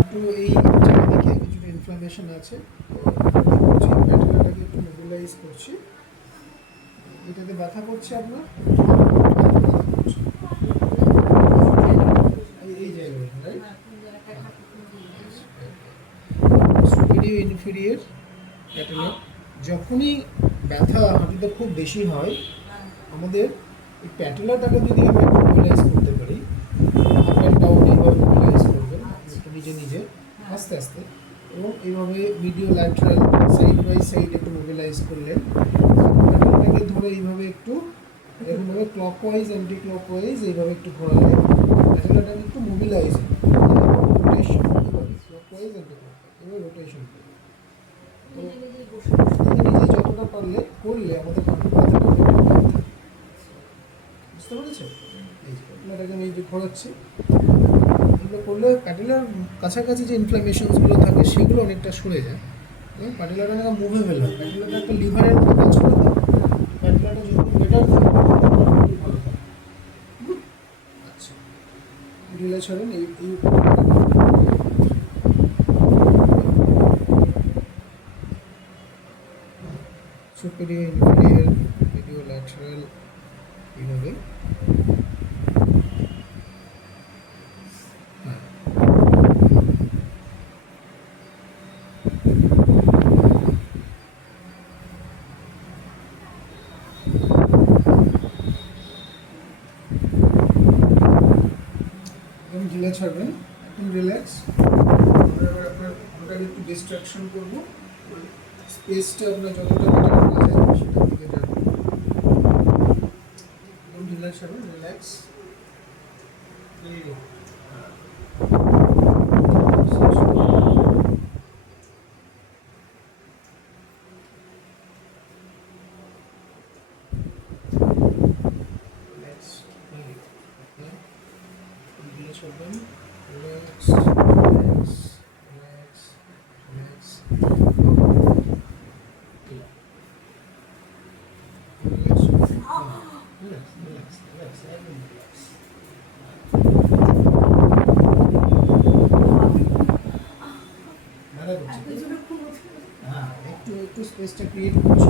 একটু এই জায়গা দেখে কিছুটা ইনফ্লামেশন আছে, তো প্যাটেলাটাকে একটু মোবিলাইজ করছি। এটাতে ব্যথা করছে আপনার, এই জায়গায় রাইট, সুপিরিয়র ইনফিরিয়র প্যাটেলার। যখনই ব্যথা হাঁটুতে খুব বেশি হয়, আমাদের এই প্যাটেলাটাকে যদি আমরা একটু মোবিলাইজ করতে পারি, আপ অ্যান্ড ডাউন এইভাবে মোবিলাইজ করবেন একটু নিজে নিজে আস্তে আস্তে, এবং এইভাবে মিডিও ল্যাটারাল সাইড বাই সাইড একটু মোবিলাইজ করলে প্যাটেলাটাকে ধরে এইভাবে একটু এরকমভাবে ক্লকওয়াইজ অ্যান্টি ক্লকওয়াইজ এইভাবে একটু ঘোরালে প্যাটেলাটাকে একটু মোবিলাইজ হবে, রোটেশন এইভাবে ক্লকওয়াইজ অ্যান্টি ক্লকওয়াইজ এভাবে রোটেশন করবে। তো নিজে যতটা পারলে করলে আমাদের হাঁটু ব্যথাটা বুঝতে পেরেছেন? এই যে প্যাটেলাটাকে আমি এই যে ঘোরাচ্ছি, এগুলো করলে প্যাটেলার কাছাকাছি যে ইনফ্লামেশনসগুলো থাকে সেগুলো অনেকটা সরে যায় এবং প্যাটেলাটা অনেক মুভেবল হয়। প্যাটেলাটা একটা লিভারের মতো কাজ করে দেয়, প্যাটেলাটা যত বেটার থাকে ভালো থাকে। আচ্ছা, রিলে ছাড়েন এই সুপিরিয়র ইনফিরিয়র মিডিও ল্যাটারাল এইভাবে। হ্যাঁ, একদম ঢিলে ছাড়বেন, একদম রিল্যাক্স। আমরা এবার আপনার ওটাকে একটু ডিস্ট্রাকশন করবো, স্পেসটা আপনার যতটা বেটার করা যায় সেটার দিকে যাবো। একদম ঢিলে ছাড়বেন, রিল্যাক্স। রিল্যাক্স, ঢিলে ছাড়বেন, relax relax relax relax relax relax relax একদম রিল্যাক্স। ভালো করছি, হ্যাঁ একটু একটু স্পেসটা ক্রিয়েট করছি।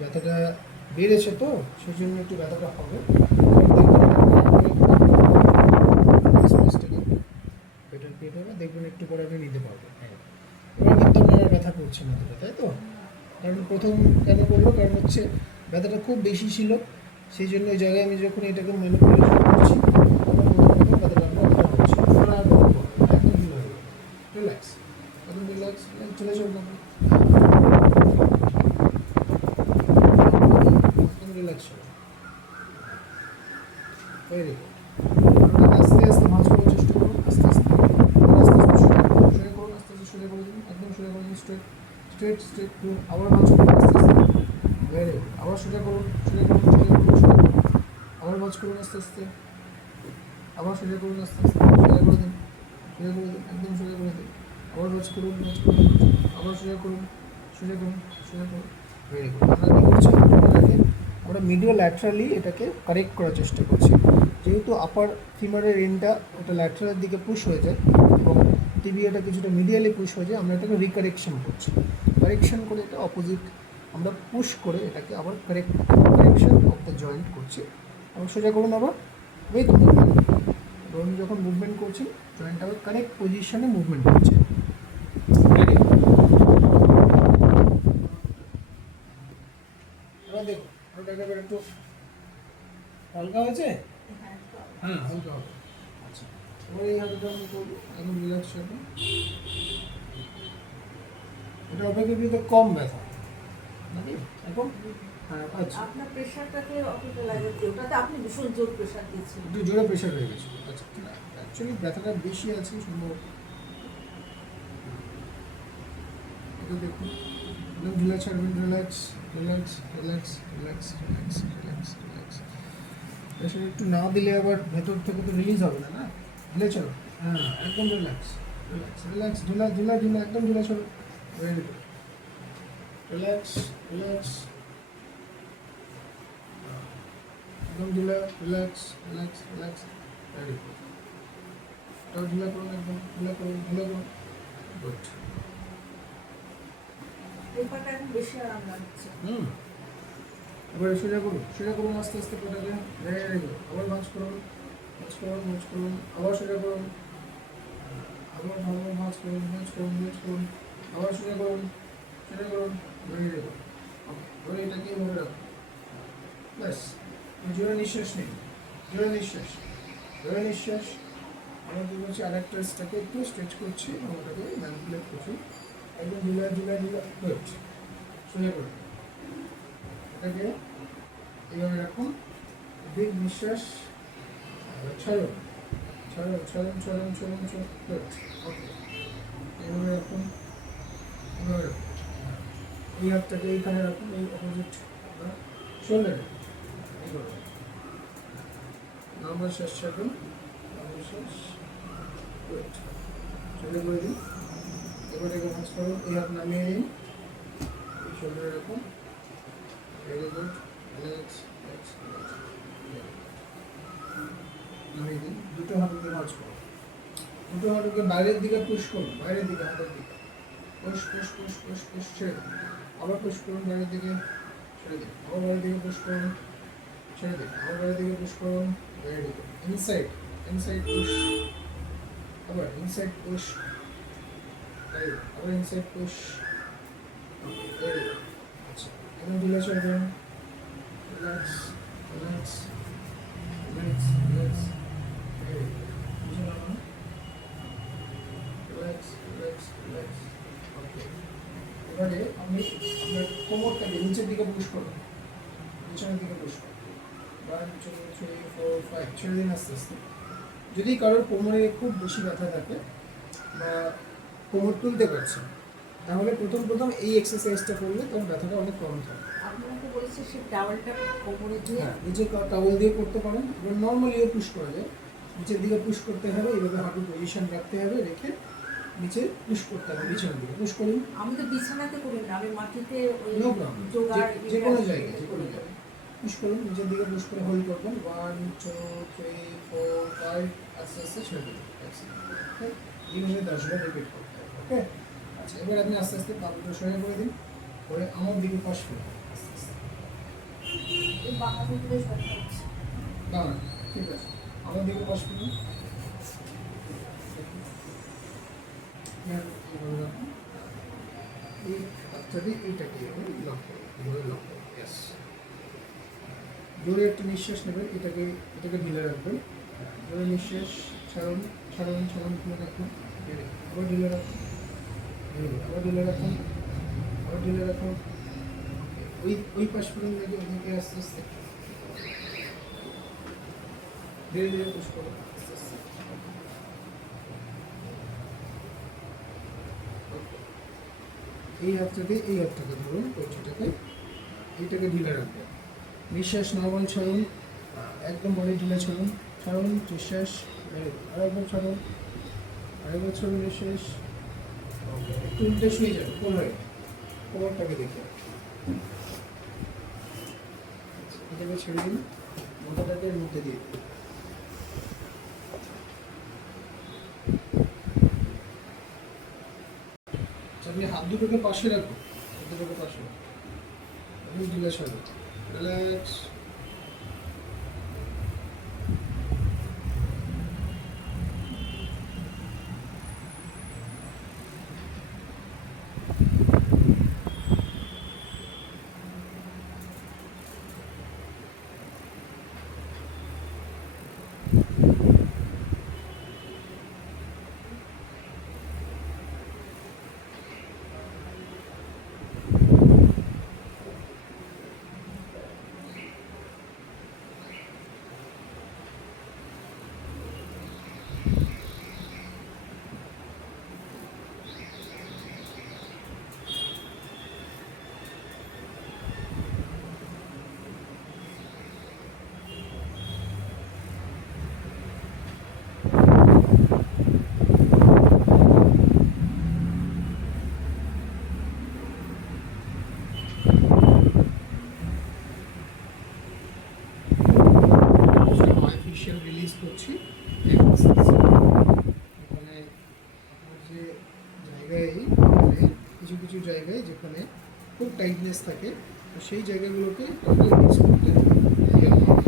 ব্যথাটা বেড়েছে তো সেই জন্য একটু ব্যথাটা হবে, স্পেসটাকে বেটার ক্রিয়েট হবে, দেখবেন একটু পরে আপনি নিতে পারবেন। হ্যাঁ, এবার কিন্তু আপনার আর ব্যথা করছে না তো, তাই তো? কারণ প্রথম কেন করলো, কারণ হচ্ছে ব্যথাটা খুব বেশি ছিল, সেই জন্য ওই জায়গায় আমি যখন এটাকে ম্যানিপুলেশন করছি ব্যথাটা আমার ব্যথা হচ্ছে। এবার আর ব্যথা করবে না, একদম রিল্যাক্স, একদম রিল্যাক্স, চলে যাবেন আপনি, একদম রিল্যাক্স হবে। Very good. আস্তে আস্তে ভাঁজ করার চেষ্টা করুন, আস্তে আস্তে আস্তে আস্তে সোজা করুন, আস্তে আস্তে সোজা করে দিন, একদম সোজা করে দিন, স্ট্রেট স্ট্রেট স্ট্রেট করুন, আবার ভাঁজ করুন আস্তে আস্তে। ভেরি গুড, আবার সোজা করুন, সোজা করুন, সোজা করুন, সোজা করুন, আবার ভাঁজ করুন আস্তে আস্তে, আবার সোজা করুন আস্তে আস্তে, সোজা করে দিন, সোজা করে দিন, একদম সোজা করে দিন, আবার ভাঁজ করুন, ভাঁজ করুন, আবার সোজা করুন, সোজা করুন, সোজা করুন। Very good. আমরা কী করছি, আমরা মিডিও ল্যাটারালি এটাকে কারেক্ট করার চেষ্টা করছি। যেহেতু আপার ফিমারের এন্ডটা এটা ল্যাটারালের দিকে পুশ হয়ে যায় এবং টিবিয়াটা কিছুটা মিডিয়ালি পুশ হয়ে যায়, আমরা এটাকে রিকারেকশন করছি। কারেকশন করে এটা অপোজিট আমরা পুশ করে এটাকে আবার কারেকশন অফ দ্য জয়েন্ট করছি। আবার সোজা করুন, আবার উইথ মুভমেন্ট, ধরুন যখন মুভমেন্ট করছেন জয়েন্ট আবার কারেক্ট পজিশনে মুভমেন্ট করছে। এবার দেখুন ওটাকে এবার একটু হালকা হয়েছে, হ্যাঁ হালকা হবে। আচ্ছা, এবার এই হাতটা আমি করবো, এখন রিল্যাক্স হবে। এটা অপেক্ষাকৃত কম ব্যথা নাকি এখন? হ্যাঁ, আচ্ছা আপনার প্রেশারটাকে অতটা লাগে, ওটাতে আপনি ভীষণ জোর প্রেশার দিচ্ছেন, একটু জোরে প্রেশার হয়ে গেছে। আচ্ছা, অ্যাকচুয়ালি ব্যথাটা বেশি আছে সম্ভবত। এটা দেখুন, একদম ঢিলা ছাড়বেন, relax relax relax relax relax relax relax. Pressure একটু না দিলে আবার ভেতর থেকে তো রিলিজ হবে না, না ঢিলে ছাড়ো, হ্যাঁ একদম রিল্যাক্স রিল্যাক্স রিল্যাক্স, ঢিলা ঢিলা ঢিলা, একদম ঢিলা ছাড়ো। ভেরি গুড, রিল্যাক্স রিল্যাক্স একদম ঢিলা, relax relax relax, very good. এটাও ঢিলা করুন, একদম ঢিলা করুন, ঢিলা করুন, গুড। এই পাটা এখন বেশি আরাম লাগছে। এবারে সোজা করুন আস্তে আস্তে পাটাকে, ভেরি গুড। আবার ভাঁজ করুন, ভাঁজ করুন, ভাঁজ করুন, আবার সোজা করুন, আবার ভালো ভাঁজ করুন, ভাঁজ করুন, ভাঁজ করুন, আবার সোজা করুন, ভেরি গুড। এবার এটাকে এভাবে রাখুন, ব্যাস। জোরে নিঃশ্বাস নিন, জোরে নিঃশ্বাস, জোরে নিঃশ্বাস। আমরা কি করছি, আরেকটা স্টেপে একটু স্ট্রেচ করছি, ওটাকে ম্যানিপুলেট করছি, একদম ঢিলা ঢিলা ঢিলা, গুড। সোজা করুন, এটাকে এইভাবে রাখুন, ডিপ নিঃশ্বাস, ছাড়ুন ছাড়ুন ছাড়ুন ছাড়ুন ছাড়ুন ছাড়ুন, গুড। ওকে, এইভাবে রাখুন, এইভাবে রাখুন। এই হাতটাকে এইখানে রাখুন, এই অপোজিট শোল্ডারে, এইভাবে নর্মাল শ্বাস ছাড়ুন, নর্মাল শ্বাস, গুড। চলে করে দিন। এবার একে ভাঁজ করুন, এই হাত নামিয়ে নিন, এই শোল্ডারে রাখুন, very good. Relax relax relax, নামিয়ে দিন। দুটো হাতকে ভাঁজ করুন, দুটো হাতকে বাইরের দিকে পুশ করুন, বাইরের দিকে, হাতের দিকে push push push push push, ছেড়ে দিন। আবার পুশ করুন বাইরের দিকে, ছেড়ে দিন। আবার বাইরের দিকে পুশ করুন, ছেড়ে দিন। আবার বাইরের দিকে পুশ করুন, very good. Inside, inside push, আবার ইনসাইড পুশ, ভেরি গুড। আবার ইনসাইড পুশ, ভেরি গুড। আচ্ছা, এখন ঢিলা ছাড়বেন, relax relax relax relax, very good. বুঝে নামান, রিল্যাক্স রিল্যাক্স রিল্যাক্স, ওকে। এবারে আপনি আপনার কোমরটাকে নিচের দিকে পুশ করুন, নিচের দিকে পুশ করুন। 1 2 3 4 5, ছেড়ে দিন আস্তে আস্তে। যদি কারোর কোমরে খুব বেশি ব্যথা থাকে বা কোমর তুলতে পারছে, তাহলে প্রথম এই এক্সারসাইজটা করলে তার ব্যথাটা অনেক কম থাকে। আপনাকে বলেছে সে টাওয়ালটা কোমরে দিয়ে হ্যাঁ, নিচে টাওয়েল দিয়ে করতে পারেন, এবার নর্মালিও পুশ করা যায়। নিচের দিকে পুশ করতে হবে, এইভাবে হাঁটু পজিশন রাখতে হবে, রেখে নিচে পুশ করতে হবে, নিচের দিকে পুশ করুন। আমি তো বিছানাতে করি না, আমি মাটিতে ওই নো প্রবলেম, জোগাড় যে কোনো জায়গায়, যে কোনো জায়গায় পুশ করুন, নিচের দিকে পুশ করে হোল্ড করবেন। 1 2 3 4 5, আস্তে আস্তে ছেড়ে দেবেন। ওকে, এইভাবে 10 বার রিপিট করতে হবে। ওকে, আচ্ছা, এবার আপনি আস্তে আস্তে পা দুটো সরে করে দিন, করে আমার দিকে পাশ করুন আস্তে আস্তে। এই বাঁকাতে বেশ ব্যথা হচ্ছে। না না, ঠিক আছে, আমার দিকে পাশ করুন। এইভাবে রাখুন, এই হাতটা দিয়ে এইটাকে এভাবে লক করুন, এভাবে লক করুন, ইয়েস। জোরে একটা নিঃশ্বাস নেবেন, এটাকে ঢিলে রাখবেন, জোরে নিঃশ্বাস, ছাড়ুন ছাড়ুন ছাড়ুন, ঢিলে রাখুন, আবার ঢিলে রাখুন, আবার ঢিলে রাখুন, আবার ঢিলে রাখুন। ওই পাশ করুন, নাকি ওদিকে আস্তে আস্তে ধীরে ধীরে পুশ করুন, আস্তে আস্তে। এই হাতটাকে ধরুন, কলসিটাকে, এইটাকে ঢিলে রাখবেন। নিঃশ্বাস নর্মাল ছাড়ুন, একদম বডি ঢিলে ছাড়ুন, ছাড়ুন নিঃশ্বাস, আরেকবার ছাড়ুন, আরেকবার ছাড়ুন নিঃশ্বাস। ওকে, একটু উল্টে শুয়ে যাবে কোমরে, কোমরটাকে দেখে এটাকে ছেড়ে দিন, মাথাটাকে এর মধ্যে দিয়ে দিন। আপনি হাত দুটোকে পাশে রাখুন, হাত দুটোকে পাশে রাখুন, আপনি ঢিলে ছাড়ুন, রিল্যাক্স। খুব টাইটনেস থাকে, তো সেই জায়গাগুলোকে একটু রিলিজ করতে help করে।